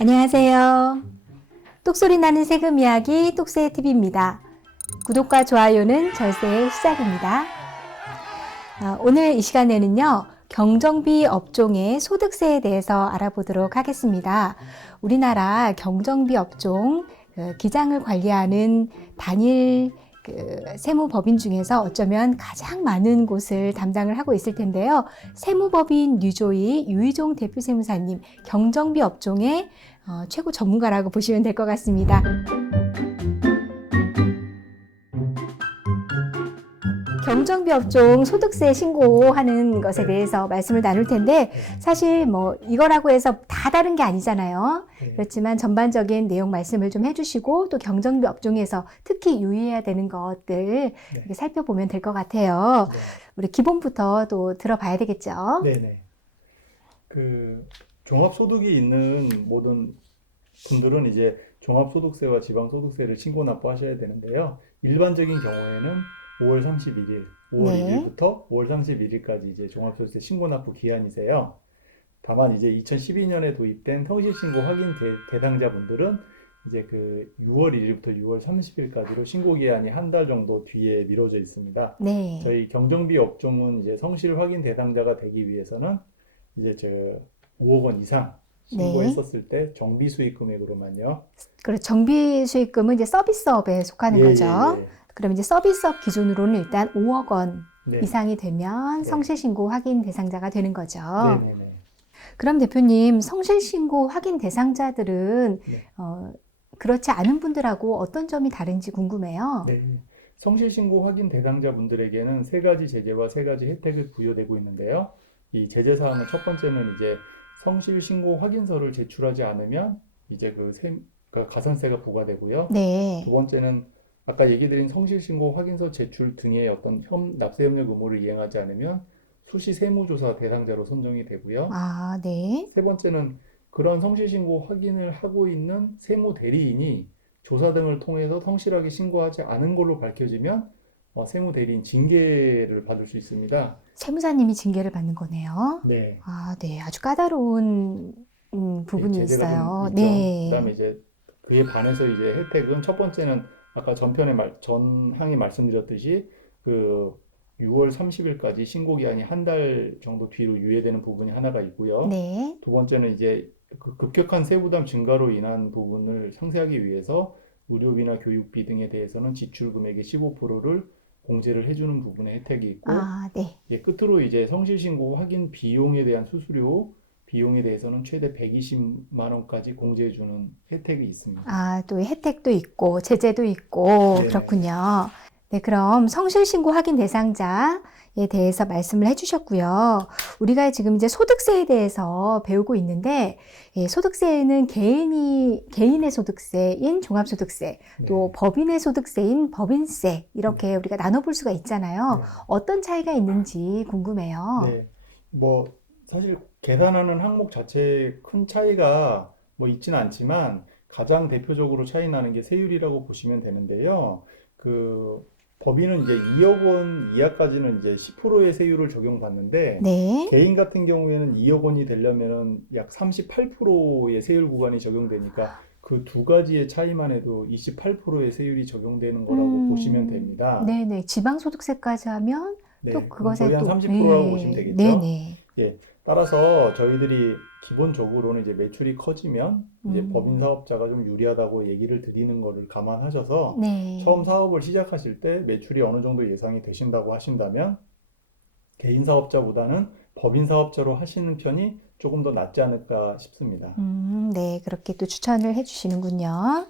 안녕하세요. 똑소리 나는 세금 이야기 똑세TV입니다. 구독과 좋아요는 절세의 시작입니다. 오늘 이 시간에는요, 경정비 업종의 소득세에 대해서 알아보도록 하겠습니다. 우리나라 경정비 업종 기장을 관리하는 단일 세무법인 중에서 어쩌면 가장 많은 곳을 담당을 하고 있을 텐데요. 세무법인 유조희 유희종 대표세무사님, 경정비 업종의 최고 전문가라고 보시면 될 것 같습니다. 경정비 업종 소득세 신고하는 것에 대해서 말씀을 나눌 텐데, 사실 이거라고 해서 다 다른 게 아니잖아요. 그렇지만 전반적인 내용 말씀을 좀 해주시고, 또 경정비 업종에서 특히 유의해야 되는 것들 이렇게 살펴보면 될 것 같아요. 우리 기본부터 또 들어봐야 되겠죠. 네네. 종합소득이 있는 모든 분들은 이제 종합소득세와 지방소득세를 신고 납부하셔야 되는데요. 일반적인 경우에는 5월 31일, 5월 네. 1일부터 5월 31일까지 이제 종합소득세 신고 납부 기한이세요. 다만 이제 2012년에 도입된 성실신고 확인 대상자분들은 이제 6월 1일부터 6월 30일까지로 신고 기한이 한 달 정도 뒤에 미뤄져 있습니다. 네. 저희 경정비 업종은 이제 성실 확인 대상자가 되기 위해서는 이제 5억 원 이상 네. 신고했었을 때 정비 수익 금액으로만요. 그리고 정비 수익금은 이제 서비스업에 속하는 거죠. 그럼 이제 서비스업 기준으로는 일단 5억 원 네. 이상이 되면 네. 성실신고 확인 대상자가 되는 거죠. 네네네. 그럼 대표님, 성실신고 확인 대상자들은 네. 그렇지 않은 분들하고 어떤 점이 다른지 궁금해요. 네. 성실신고 확인 대상자분들에게는 세 가지 제재와 세 가지 혜택을 부여되고 있는데요. 이 제재 사항은 첫 번째는 이제 성실신고 확인서를 제출하지 않으면 이제 가산세가 부과되고요. 네. 두 번째는 아까 얘기 드린 성실신고 확인서 제출 등의 어떤 납세협력 의무를 이행하지 않으면 수시 세무조사 대상자로 선정이 되고요. 아, 네. 세 번째는 그런 성실신고 확인을 하고 있는 세무대리인이 조사 등을 통해서 성실하게 신고하지 않은 걸로 밝혀지면 세무대리인 징계를 받을 수 있습니다. 세무사님이 징계를 받는 거네요. 네. 아, 네. 아주 까다로운 부분이 제재가 있어요. 좀 있죠. 네. 그다음에 이제 그에 반해서 이제 혜택은 첫 번째는 아까 전항에 말씀드렸듯이 6월 30일까지 신고 기한이 한 달 정도 뒤로 유예되는 부분이 하나가 있고요. 네. 두 번째는 이제 급격한 세부담 증가로 인한 부분을 상쇄하기 위해서 의료비나 교육비 등에 대해서는 지출 금액의 15%를 공제를 해주는 부분에 혜택이 있고, 아, 네. 끝으로 이제 성실신고 확인 비용에 대한 수수료 비용에 대해서는 최대 120만 원까지 공제해주는 혜택이 있습니다. 아, 또 혜택도 있고, 제재도 있고, 네네. 그렇군요. 네, 그럼 성실신고 확인 대상자에 대해서 말씀을 해주셨고요. 우리가 지금 이제 소득세에 대해서 배우고 있는데, 소득세에는 개인의 소득세인 종합소득세, 또 법인의 소득세인 법인세, 이렇게 우리가 나눠볼 수가 있잖아요. 네. 어떤 차이가 있는지 궁금해요. 네. 사실 계산하는 항목 자체에 큰 차이가 있지는 않지만 가장 대표적으로 차이 나는 게 세율이라고 보시면 되는데요. 법인은 이제 2억 원 이하까지는 이제 10%의 세율을 적용받는데 네. 개인 같은 경우에는 2억 원이 되려면은 약 38%의 세율 구간이 적용되니까 그 두 가지의 차이만 해도 28%의 세율이 적용되는 거라고 보시면 됩니다. 네네. 지방소득세까지 하면 또 그럼 그것에 거의 한 또, 30%라고 보시면 되겠죠. 네네. 예. 따라서 저희들이 기본적으로는 이제 매출이 커지면 이제 법인 사업자가 좀 유리하다고 얘기를 드리는 거를 감안하셔서 네. 처음 사업을 시작하실 때 매출이 어느 정도 예상이 되신다고 하신다면 개인 사업자보다는 법인 사업자로 하시는 편이 조금 더 낫지 않을까 싶습니다. 네. 그렇게 또 추천을 해주시는군요.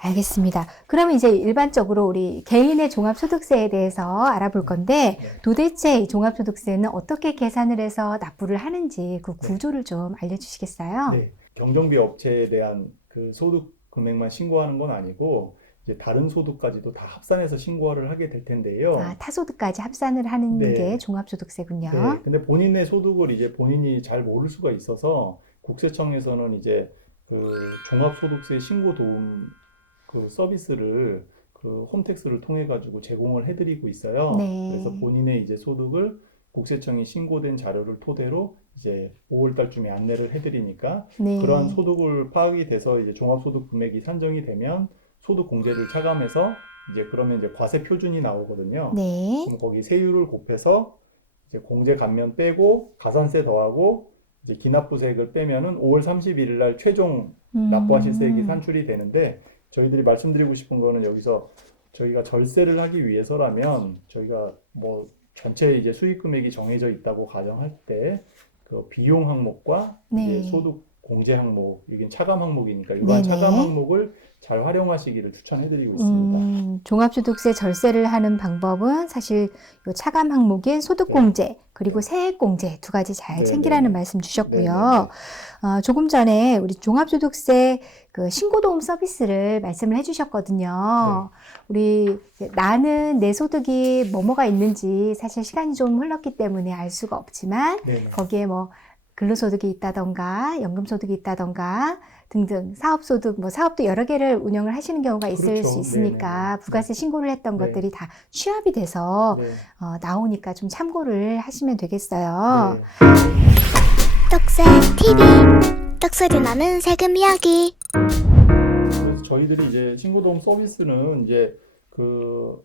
알겠습니다. 그러면 이제 일반적으로 우리 개인의 종합소득세에 대해서 알아볼 건데, 도대체 이 종합소득세는 어떻게 계산을 해서 납부를 하는지 그 구조를 좀 알려주시겠어요? 네. 경정비 업체에 대한 소득 금액만 신고하는 건 아니고 이제 다른 소득까지도 다 합산해서 신고를 하게 될 텐데요. 아, 타소득까지 합산을 하는 게 네. 종합소득세군요. 네. 근데 본인의 소득을 이제 본인이 잘 모를 수가 있어서 국세청에서는 이제 종합소득세 신고 도움 서비스를 홈택스를 통해 가지고 제공을 해드리고 있어요. 네. 그래서 본인의 이제 소득을 국세청이 신고된 자료를 토대로 이제 5월 달쯤에 안내를 해드리니까 네. 그러한 소득을 파악이 돼서 이제 종합소득 금액이 산정이 되면 소득 공제를 차감해서 이제 그러면 이제 과세 표준이 나오거든요. 네. 그럼 거기 세율을 곱해서 이제 공제 감면 빼고 가산세 더하고 이제 기납부세액을 빼면은 5월 31일 날 최종 납부하실 세액이 산출이 되는데 저희들이 말씀드리고 싶은 거는 여기서 저희가 절세를 하기 위해서라면 저희가 뭐 전체 이제 수익 금액이 정해져 있다고 가정할 때 그 비용 항목과 이제 네. 소득 공제 항목, 이게 차감 항목이니까 네네. 이러한 차감 항목을 잘 활용하시기를 추천해드리고 있습니다. 종합소득세 절세를 하는 방법은 사실 요 차감 항목인 소득공제 그리고 세액공제 두 가지 잘 네네. 챙기라는 말씀 주셨고요. 네네네. 조금 전에 우리 종합소득세 그 신고도움 서비스를 말씀을 해주셨거든요. 우리 이제 나는 내 소득이 뭐뭐가 있는지 사실 시간이 좀 흘렀기 때문에 알 수가 없지만 네네. 거기에 뭐 근로소득이 있다던가 연금소득이 있다던가 등등 사업소득 뭐 사업도 여러 개를 운영을 하시는 경우가 있을 그렇죠. 수 있으니까 네네네. 부가세 신고를 했던 네. 것들이 다 취합이 돼서 네. 나오니까 좀 참고를 하시면 되겠어요. 네. 떡새 TV 떡소리 나는 세금 이야기. 그래서 저희들이 이제 신고도움 서비스는 이제 그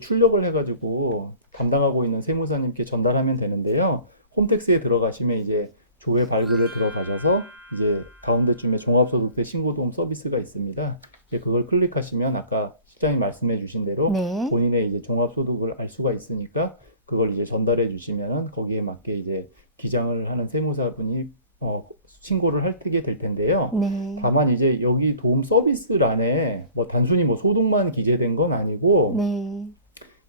출력을 해가지고 담당하고 있는 세무사님께 전달하면 되는데요. 홈택스에 들어가시면 이제 조회 발급에 들어가셔서 이제 가운데쯤에 종합소득세 신고도움 서비스가 있습니다. 이제 그걸 클릭하시면 아까 실장님 말씀해 주신 대로 네. 본인의 이제 종합소득을 알 수가 있으니까 그걸 이제 전달해 주시면은 거기에 맞게 이제 기장을 하는 세무사분이 신고를 할 될 텐데요. 네. 다만 이제 여기 도움 서비스란에 뭐 단순히 뭐 소득만 기재된 건 아니고 네.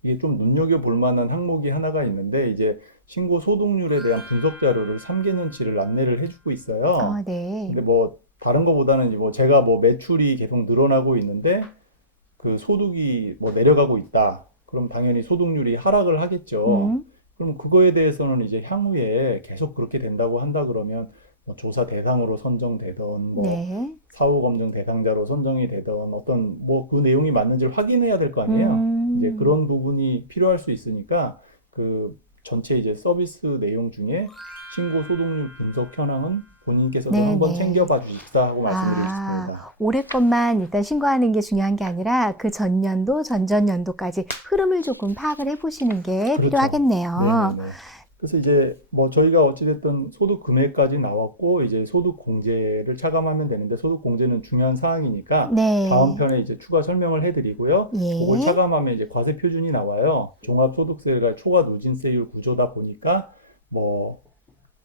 이게 좀 눈여겨볼 만한 항목이 하나가 있는데 이제 신고 소득률에 대한 분석 자료를 3개년치를 안내를 해주고 있어요. 네. 근데 뭐 다른 거보다는 뭐 제가 뭐 매출이 계속 늘어나고 있는데 그 소득이 뭐 내려가고 있다. 그럼 당연히 소득률이 하락을 하겠죠. 그럼 그거에 대해서는 이제 향후에 계속 그렇게 된다고 한다 그러면 뭐 조사 대상으로 선정되던 뭐 네. 사후 검증 대상자로 선정이 되던 어떤 뭐 그 내용이 맞는지를 확인해야 될 거 아니에요. 이제 그런 부분이 필요할 수 있으니까 그 전체 이제 서비스 내용 중에 신고 소득률 분석 현황은 본인께서도 네, 한번 네. 챙겨봐 주십사 하고 말씀드리겠습니다. 올해 것만 일단 신고하는 게 중요한 게 아니라 그 전년도, 전전년도까지 흐름을 조금 파악을 해보시는 게 그렇죠. 필요하겠네요. 네네네. 그래서 이제 뭐 저희가 어찌됐든 소득 금액까지 나왔고 이제 소득 공제를 차감하면 되는데 소득 공제는 중요한 사항이니까 네. 다음 편에 이제 추가 설명을 해드리고요. 그걸 예. 차감하면 이제 과세 표준이 나와요. 종합소득세가 초과 누진세율 구조다 보니까 뭐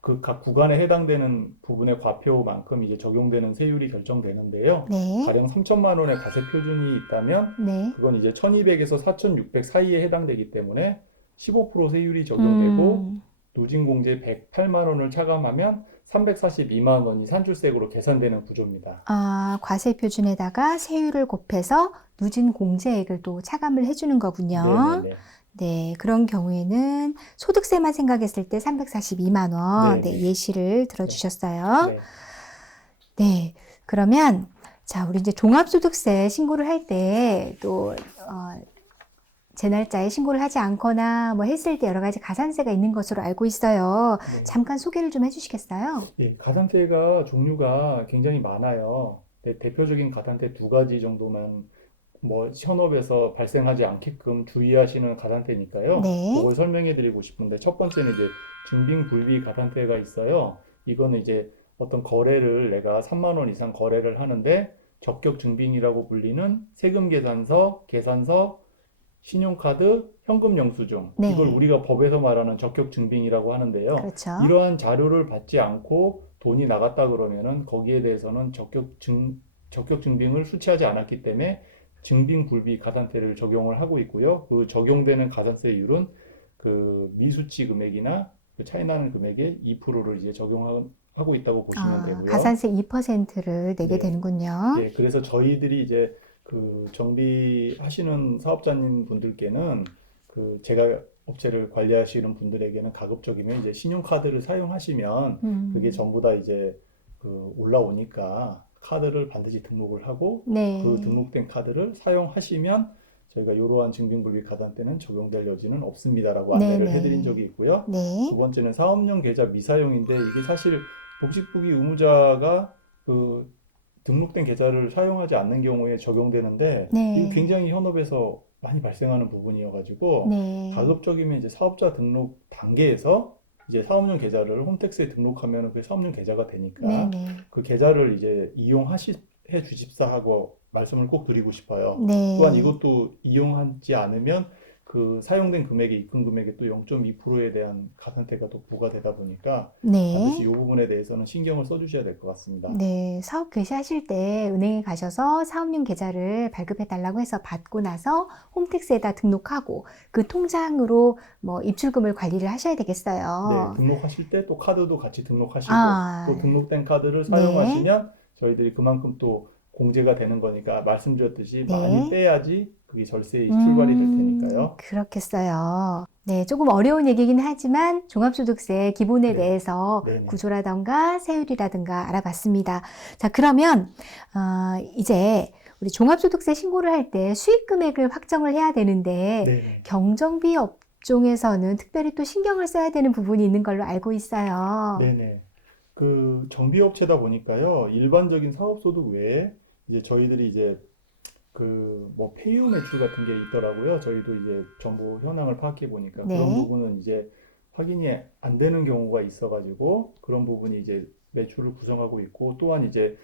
그 각 구간에 해당되는 부분의 과표만큼 이제 적용되는 세율이 결정되는데요. 네. 가령 3천만 원의 과세 표준이 있다면 네. 그건 이제 1200에서 4600 사이에 해당되기 때문에 15% 세율이 적용되고 누진공제 108만 원을 차감하면 342만 원이 산출세액으로 계산되는 구조입니다. 과세 표준에다가 세율을 곱해서 누진 공제액을 또 차감을 해주는 거군요. 네네네. 네, 그런 경우에는 소득세만 생각했을 때 342만 원, 네, 네, 네. 예시를 들어주셨어요. 네. 네, 그러면 자, 우리 이제 종합소득세 신고를 할 때 또 제 날짜에 신고를 하지 않거나 뭐 했을 때 여러 가지 가산세가 있는 것으로 알고 있어요. 네. 잠깐 소개를 좀 해주시겠어요? 예, 가산세가 종류가 굉장히 많아요. 대표적인 가산세 두 가지 정도만 뭐 현업에서 발생하지 않게끔 주의하시는 가산세니까요. 네. 그걸 설명해 드리고 싶은데 첫 번째는 이제 증빙불비 가산세가 있어요. 이거는 이제 어떤 거래를 내가 3만 원 이상 거래를 하는데 적격 증빙이라고 불리는 세금 계산서, 신용카드, 현금 영수증 네. 이걸 우리가 법에서 말하는 적격 증빙이라고 하는데요. 그렇죠. 이러한 자료를 받지 않고 돈이 나갔다 그러면은 거기에 대해서는 적격 증빙을 수취하지 않았기 때문에 증빙불비 가산세를 적용을 하고 있고요. 그 적용되는 가산세율은 그 미수치 금액이나 그 차이 나는 금액의 2%를 이제 적용하고 있다고 보시면 되고요. 가산세 2%를 내게 네. 되는군요. 네, 그래서 저희들이 이제 그 정비하시는 사업자님 분들께는 그 제가 업체를 관리하시는 분들에게는 가급적이면 이제 신용카드를 사용하시면 그게 전부 다 이제 그 올라오니까 카드를 반드시 등록을 하고 네. 그 등록된 카드를 사용하시면 저희가 이러한 증빙불비 가산대는 적용될 여지는 없습니다라고 안내를 네네. 해드린 적이 있고요. 네. 두 번째는 사업용 계좌 미사용인데 이게 사실 복식부기 의무자가 그 등록된 계좌를 사용하지 않는 경우에 적용되는데 네. 이거 굉장히 현업에서 많이 발생하는 부분이어가지고 네. 가급적이면 이제 사업자 등록 단계에서 이제 사업용 계좌를 홈택스에 등록하면 그 사업용 계좌가 되니까 네네. 그 계좌를 이제 해 주십사 하고 말씀을 꼭 드리고 싶어요. 네. 또한 이것도 이용하지 않으면 그 사용된 금액에 입금 금액에 또 0.2%에 대한 가산세가 또 부과되다 보니까 반드시 이 네. 부분에 대해서는 신경을 써주셔야 될 것 같습니다. 네, 사업 개시하실 때 은행에 가셔서 사업용 계좌를 발급해 달라고 해서 받고 나서 홈택스에다 등록하고 그 통장으로 뭐 입출금을 관리를 하셔야 네, 되겠어요. 등록하실 때 또 카드도 같이 등록하시고 아, 또 등록된 카드를 네. 사용하시면 저희들이 그만큼 또 공제가 되는 거니까 말씀드렸듯이 네. 많이 떼야지 그게 절세의 출발이 될 테니까요. 그렇겠어요. 네, 조금 어려운 얘기긴 하지만 종합소득세 기본에 네. 대해서 네네. 구조라던가 세율이라든가 알아봤습니다. 자, 그러면 이제 우리 종합소득세 신고를 할 때 수익 금액을 확정을 해야 되는데 네. 경정비 업종에서는 특별히 또 신경을 써야 되는 부분이 있는 걸로 알고 있어요. 네네. 그 정비업체다 보니까요, 일반적인 사업소득 외에 이제 저희들이 이제 그 뭐 폐유 매출 같은 게 있더라고요. 저희도 이제 정보 현황을 파악해 보니까 네. 그런 부분은 이제 확인이 안 되는 경우가 있어가지고 그런 부분이 이제 매출을 구성하고 있고 또한 이제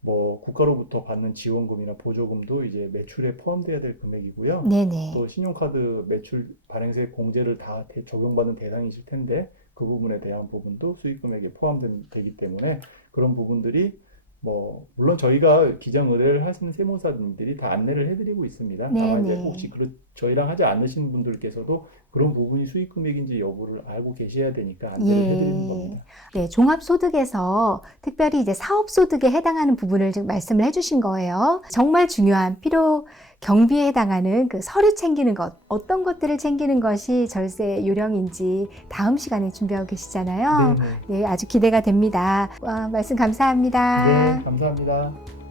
뭐 국가로부터 받는 지원금이나 보조금도 이제 매출에 포함돼야 될 금액이고요. 네네. 또 신용카드 매출 발행세 공제를 다 적용받는 대상이실 텐데 그 부분에 대한 부분도 수익금액에 포함되기 때문에 그런 부분들이 뭐 물론 저희가 기장 의뢰를 하시는 세무사님들이 다 안내를 해드리고 있습니다. 다만 이제 네네. 혹시 저희랑 하지 않으신 분들께서도 그런 부분이 수익금액인지 여부를 알고 계셔야 되니까 안내를 해드리는 예. 겁니다. 네, 종합소득에서 특별히 이제 사업소득에 해당하는 부분을 지금 말씀을 해주신 거예요. 정말 중요한 필요 경비에 해당하는 그 서류 챙기는 것, 어떤 것들을 챙기는 것이 절세 요령인지 다음 시간에 준비하고 계시잖아요. 네네. 네, 아주 기대가 됩니다. 말씀 감사합니다. 네, 감사합니다.